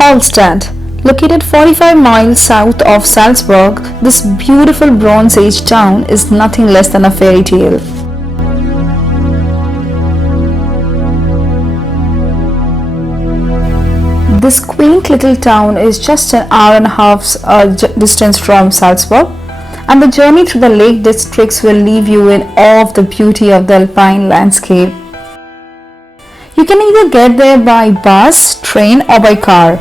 Hallstatt. Located 45 miles south of Salzburg, this beautiful Bronze Age town is nothing less than a fairy tale. This quaint little town is just an hour and a half's distance from Salzburg, and the journey through the lake districts will leave you in awe of the beauty of the alpine landscape. You can either get there by bus, train, or by car.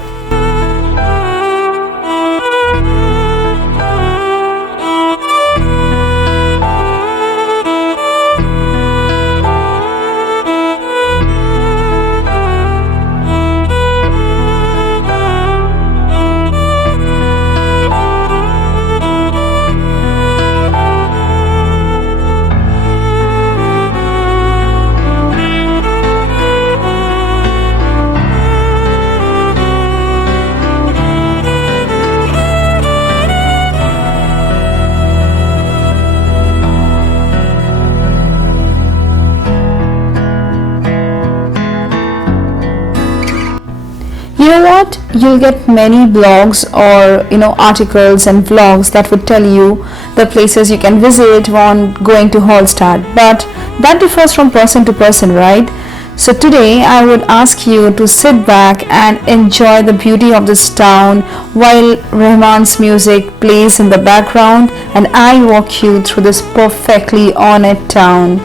You know what? You'll get many blogs or articles and vlogs that would tell you the places you can visit when going to Hallstatt, but that differs from person to person, right? So today I would ask you to sit back and enjoy the beauty of this town while Rahman's music plays in the background and I walk you through this perfectly ornate town.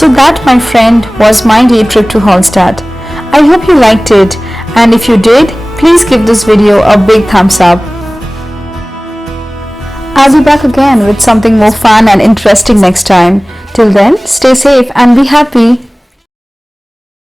So that, my friend, was my day trip to Hallstatt. I hope you liked it, and if you did, please give this video a big thumbs up. I'll be back again with something more fun and interesting next time. Till then, stay safe and be happy.